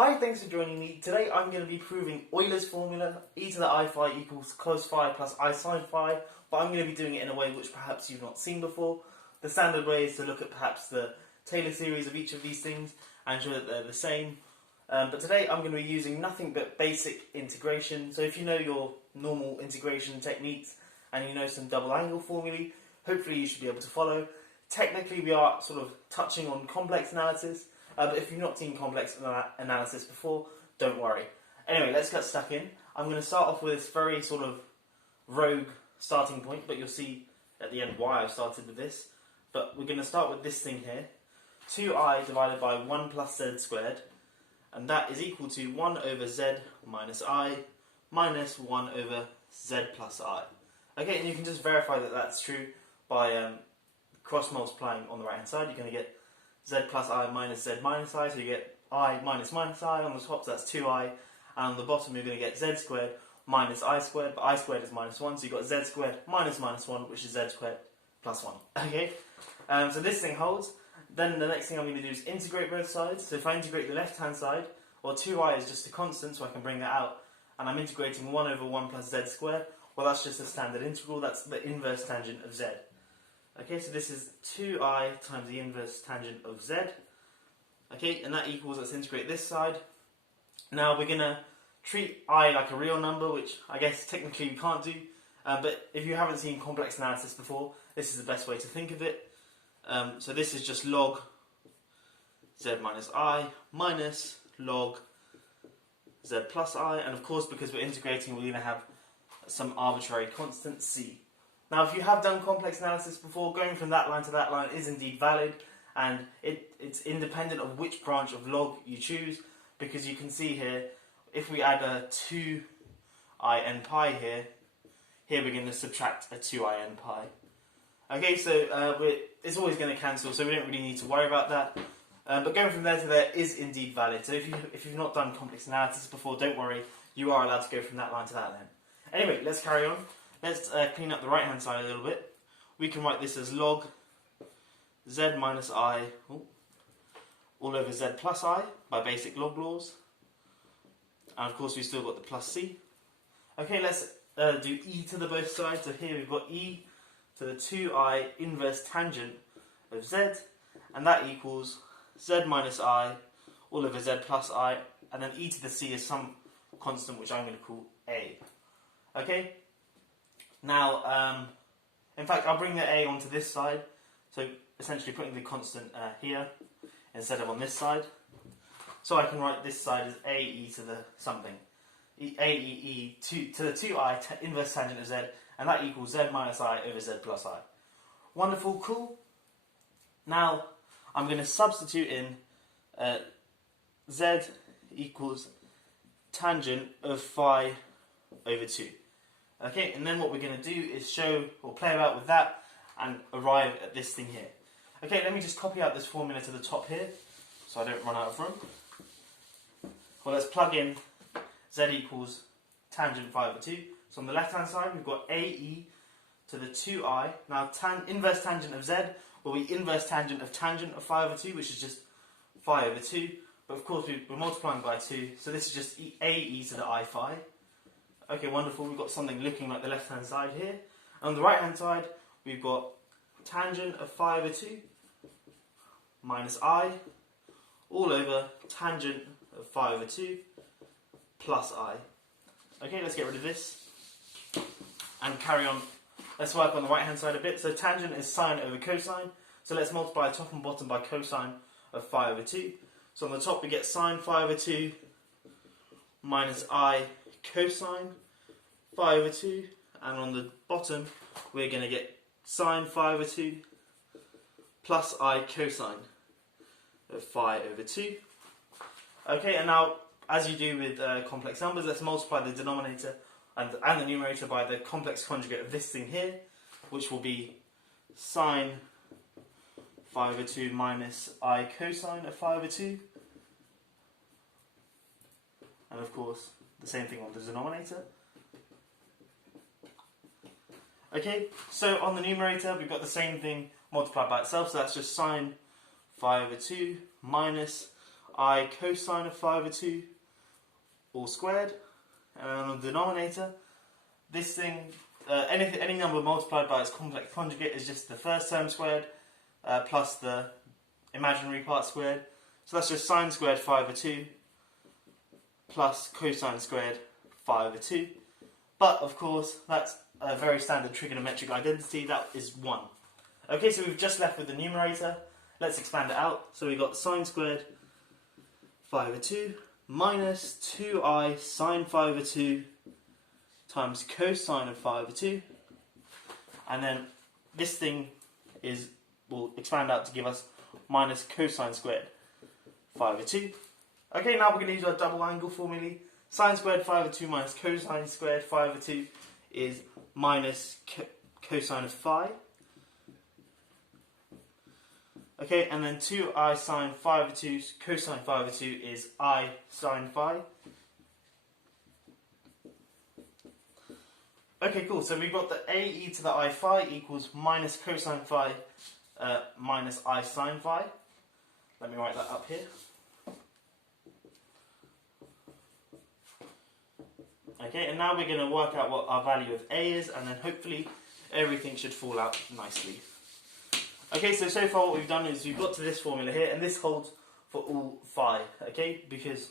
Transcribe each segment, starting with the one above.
Hi, thanks for joining me. Today I'm going to be proving Euler's formula, e to the I phi equals cos phi plus I sin phi, but I'm going to be doing it in a way which perhaps you've not seen before. The standard way is to look at perhaps the Taylor series of each of these things and show that they're the same. But today I'm going to be using nothing but basic integration. So if you know your normal integration techniques and you know some double angle formulae, hopefully you should be able to follow. Technically we are sort of touching on complex analysis. But if you've not seen complex analysis before, don't worry. Anyway, let's get stuck in. I'm going to start off with this very sort of rogue starting point, but you'll see at the end why I've started with this. But we're going to start with this thing here. 2i divided by 1 plus z squared, and that is equal to 1 over z minus I minus 1 over z plus I. Okay, and you can just verify that that's true by cross multiplying on the right hand side. You're going to get z plus I minus z minus I, so you get I minus minus I on the top, so that's 2i, and on the bottom you're going to get z squared minus I squared, but I squared is minus 1, so you've got z squared minus minus 1, which is z squared plus 1. Okay, so this thing holds. Then the next thing I'm going to do is integrate both sides. So if I integrate the left hand side, well 2i is just a constant, so I can bring that out, and I'm integrating 1 over 1 plus z squared, well that's just a standard integral, that's the inverse tangent of z. Okay, so this is 2i times the inverse tangent of z. Okay, and that equals, let's integrate this side. Now we're going to treat I like a real number, which I guess technically we can't do. But if you haven't seen complex analysis before, this is the best way to think of it. So this is just log z minus I minus log z plus I. And of course, because we're integrating, we're going to have some arbitrary constant c. Now, if you have done complex analysis before, going from that line to that line is indeed valid, and it's independent of which branch of log you choose, because you can see here, if we add a 2i n pi here we're going to subtract a 2i n pi. Okay, so it's always going to cancel, so we don't really need to worry about that. But going from there to there is indeed valid. So if you've not done complex analysis before, don't worry, you are allowed to go from that line to that line. Anyway, let's carry on. Let's clean up the right hand side a little bit. We can write this as log z minus I all over z plus I by basic log laws. And of course we've still got the plus c. Okay, let's do e to the both sides. So here we've got e to the 2i inverse tangent of z, and that equals z minus I all over z plus I, and then e to the c is some constant which I'm going to call a. Okay? Now, in fact, I'll bring the a onto this side, so essentially putting the constant here instead of on this side. So I can write this side as a e to the something, to the 2i inverse tangent of z, and that equals z minus I over z plus I. Wonderful, cool. Now, I'm going to substitute in z equals tangent of phi over 2. Okay, and then what we're going to do is show or play about with that and arrive at this thing here. Okay, let me just copy out this formula to the top here so I don't run out of room. Well, let's plug in z equals tangent phi over 2. So on the left hand side we've got ae to the 2i. Now inverse tangent of z will be inverse tangent of phi over 2, which is just phi over 2. But of course we're multiplying by 2, so this is just ae to the I phi. Okay, wonderful, we've got something looking like the left hand side here. On the right hand side, we've got tangent of phi over 2 minus I all over tangent of phi over 2 plus I. Okay, let's get rid of this and carry on. Let's work on the right hand side a bit. So tangent is sine over cosine, so let's multiply top and bottom by cosine of phi over 2. So on the top we get sine phi over 2 minus I cosine phi over 2, and on the bottom we're going to get sine phi over 2 plus I cosine of phi over 2. Okay, and now as you do with complex numbers, let's multiply the denominator and the numerator by the complex conjugate of this thing here, which will be sine phi over 2 minus I cosine of phi over 2, and of course the same thing on the denominator. Okay, so on the numerator we've got the same thing multiplied by itself, so that's just sine phi over 2 minus I cosine of phi over 2 all squared. And on the denominator, this thing, any number multiplied by its complex conjugate is just the first term squared plus the imaginary part squared. So that's just sine squared phi over 2 plus cosine squared phi over 2. But of course, that's a very standard trigonometric identity, that is 1. Okay, so we've just left with the numerator. Let's expand it out. So we've got sine squared phi over 2 minus 2i sine phi over 2 times cosine of phi over 2. And then this thing will expand out to give us minus cosine squared phi over 2. Okay, now we're going to use our double angle formula. Sine squared phi over 2 minus cosine squared phi over 2 is minus cosine of phi. Okay, and then 2i sine phi over 2 cosine phi over 2 is I sine phi. Okay, cool. So we've got the a e to the I phi equals minus cosine phi minus I sine phi. Let me write that up here. Okay, and now we're going to work out what our value of a is, and then hopefully everything should fall out nicely. Okay, so far what we've done is we've got to this formula here, and this holds for all phi, okay, because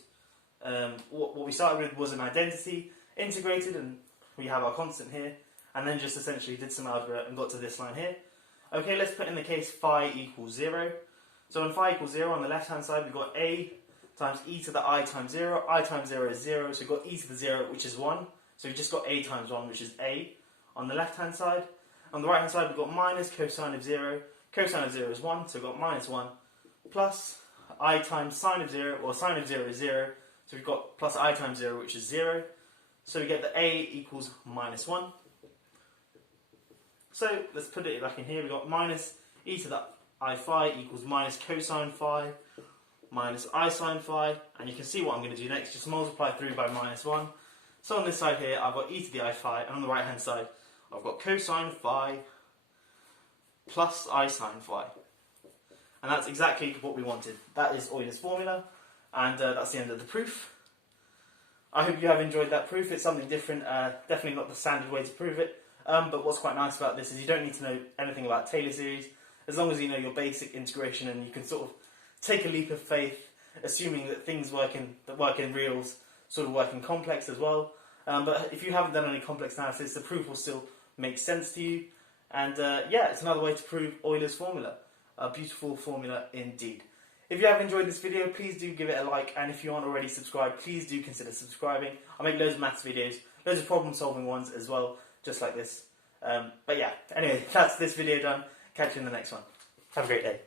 what we started with was an identity, integrated, and we have our constant here, and then just essentially did some algebra and got to this line here. Okay, let's put in the case phi equals 0. So when phi equals 0, on the left hand side we've got a times e to the I times 0. I times 0 is 0, so we've got e to the 0, which is 1. So we've just got a times 1, which is a, on the left hand side. On the right hand side we've got minus cosine of 0. Cosine of 0 is 1, so we've got minus 1, plus I times sine of 0, or sine of 0 is 0, so we've got plus I times 0, which is 0. So we get that a equals minus 1. So let's put it back in here. We've got minus e to the I phi equals minus cosine phi minus I sine phi, and you can see what I'm going to do next, just multiply through by minus 1. So on this side here I've got e to the I phi, and on the right hand side I've got cosine phi plus I sine phi. And that's exactly what we wanted. That is Euler's formula, and that's the end of the proof. I hope you have enjoyed that proof. It's something different, definitely not the standard way to prove it, but what's quite nice about this is you don't need to know anything about Taylor series, as long as you know your basic integration, and you can sort of take a leap of faith, assuming that things that work in reals sort of work in complex as well. But if you haven't done any complex analysis, the proof will still make sense to you. And yeah, it's another way to prove Euler's formula. A beautiful formula indeed. If you have enjoyed this video, please do give it a like, and if you aren't already subscribed, please do consider subscribing. I make loads of maths videos, loads of problem solving ones as well, just like this. But yeah, anyway, that's this video done. Catch you in the next one. Have a great day.